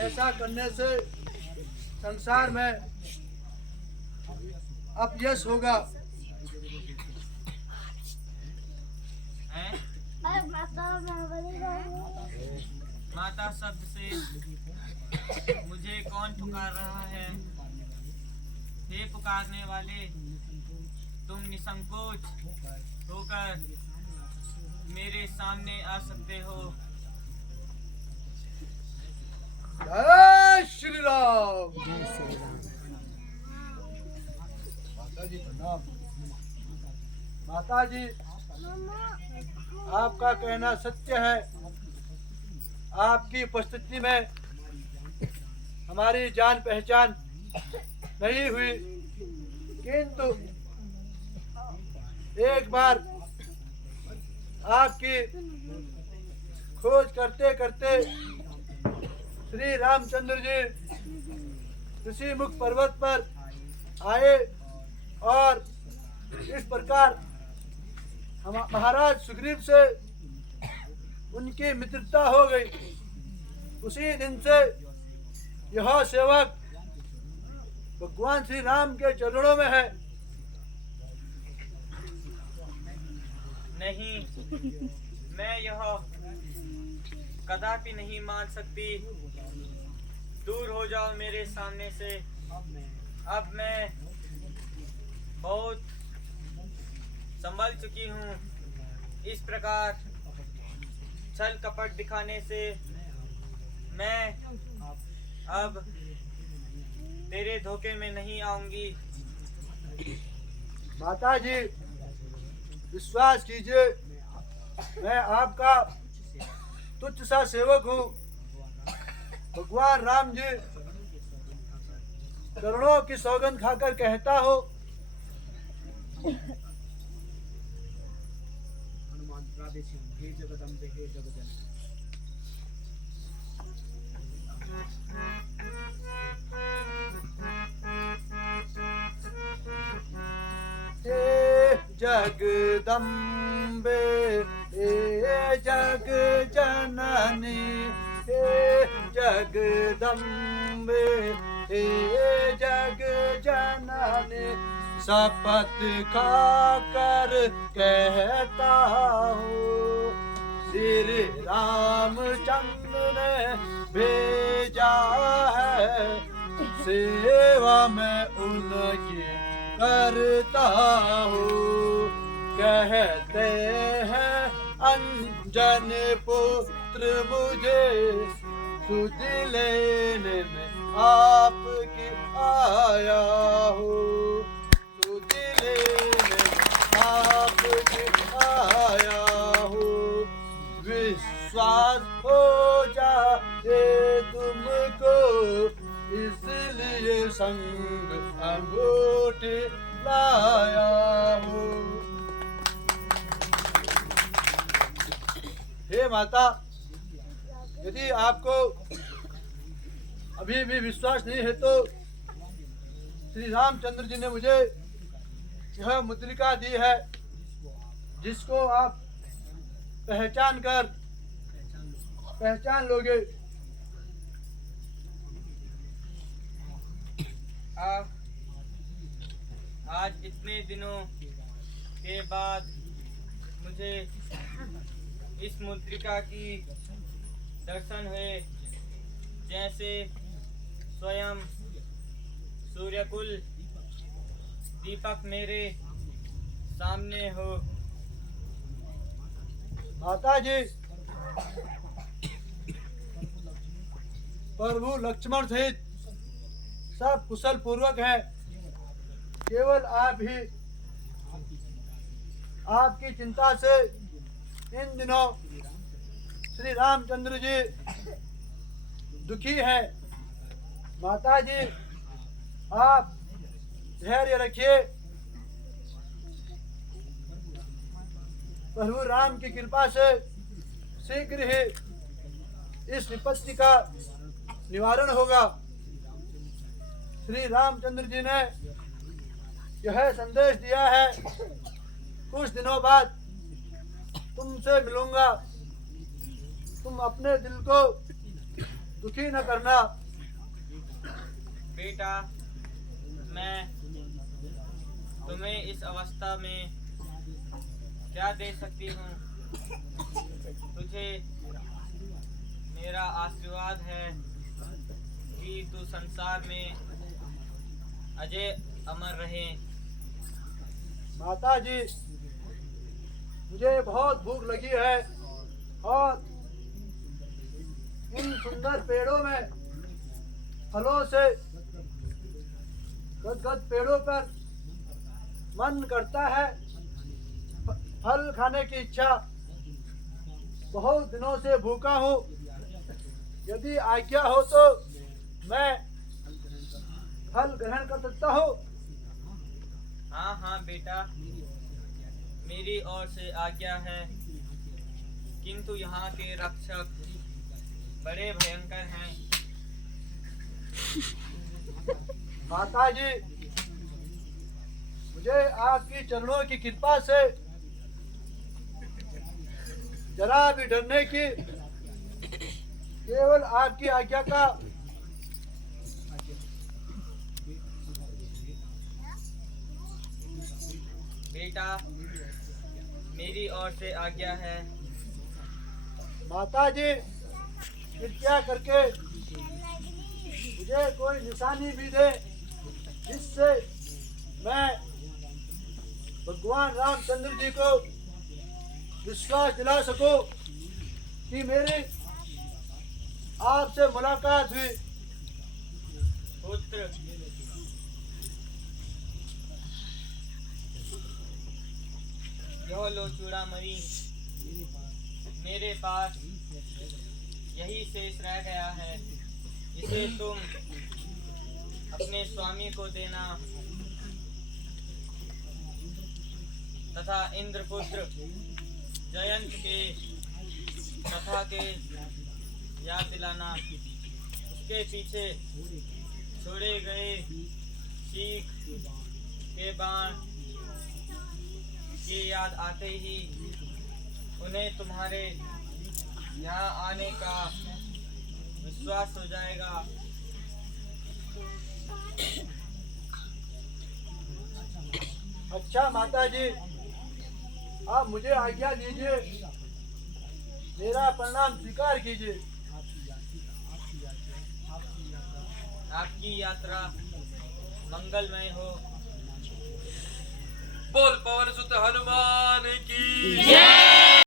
ऐसा करने से संसार में अपयश होगा। माता शब्द से मुझे कौन पुकार रहा है? हे पुकारने वाले, तुम निसंकोच होकर मेरे सामने आ सकते हो। जय श्री राम। जय श्री राम। माता जी प्रणाम। माता जी, आपका कहना सत्य है। आपकी उपस्थिति में हमारी जान पहचान नहीं हुई, किंतु एक बार आपकी खोज करते करते श्री रामचंद्र जी ऋषि मुख पर्वत पर आए और इस प्रकार हम महाराज सुग्रीव से उनकी मित्रता हो गई। उसी दिन से यह सेवक भगवान श्री राम के चरणों में है। नहीं, मैं यह कदापि नहीं मान सकती। दूर हो जाओ मेरे सामने से। अब मैं बहुत संभल चुकी हूँ। इस प्रकार छल कपट दिखाने से मैं अब तेरे धोखे में नहीं आऊंगी। माता जी, विश्वास कीजिए, मैं आपका तुच्छ सा सेवक हूँ। भगवान राम जी करोड़ों की सौगंध खाकर कहता हो, हे जगदम्बे हे जगजननी। हे जगदम्बे हे जग जननी, हे जगदम्बे हे जग जननी, शपथ खाकर कहता हूँ, श्री रामचंद्र ने भेजा है, सेवा में उनकी करता हूँ। कहते हैं अंजन पुत्र मुझे, सुध लेने में आपकी आया हूँ, सुध लेने में आपकी आया हूँ। विश्वास हो जाए तुमको, इसलिए संग अंगूठी लाया हूँ। हे माता, यदि आपको अभी भी विश्वास नहीं है तो श्री रामचंद्र जी ने मुझे यह मुद्रिका दी है, जिसको आप पहचान लोगे। आज इतने दिनों के बाद मुझे इस मुद्रिका की दर्शन हुए, जैसे स्वयं सूर्यकुल दीपक मेरे सामने हो। माता जी, प्रभु लक्ष्मण सहित सब कुशल पूर्वक है। केवल आप ही आपकी चिंता से इन दिनों श्री रामचंद्र जी दुखी है। माता जी, आप धैर्य रखिए। प्रभु राम की कृपा से शीघ्र ही इस विपत्ति का निवारण होगा। श्री रामचंद्र जी ने यह संदेश दिया है, कुछ दिनों बाद तुमसे मिलूंगा, तुम अपने दिल को दुखी न करना। बेटा, मैं तुम्हें इस अवस्था में क्या दे सकती हूँ? तुझे मेरा आशीर्वाद है कि तू संसार में अजय अमर रहे। माता जी, मुझे बहुत भूख लगी है और इन सुंदर पेड़ों में फलों से गदगद पेड़ों पर मन करता है फल खाने की इच्छा। बहुत दिनों से भूखा हूँ। यदि आज्ञा हो तो मैं फल ग्रहण कर सकता हूँ। हाँ हाँ बेटा, मेरी ओर से आज्ञा है, किंतु यहाँ के रक्षक बड़े भयंकर हैं। माता जी, मुझे आपकी चरणों की कृपा से जरा भी डरने की, केवल आपकी आज्ञा का बेटा, मेरी ओर से आज्ञा है। माता जी, कृपया करके मुझे कोई निशानी भी दे जिससे मैं भगवान रामचंद्र जी को विश्वास दिला सकूं कि मेरी आपसे मुलाकात हुई। पुत्र, यह लो चूड़ामणि, मेरे पास यही शेष रह गया है। इसे तुम अपने स्वामी को देना तथा इंद्रपुत्र जयंत के कथा के याद दिलाना। उसके पीछे छोड़े गए सीख के बाण की याद आते ही उन्हें तुम्हारे यहाँ आने का विश्वास हो जाएगा। अच्छा माता जी, आप मुझे आज्ञा दीजिए, मेरा प्रणाम स्वीकार कीजिए। आपकी यात्रा मंगलमय हो। बोल पवन सुत हनुमान की जय।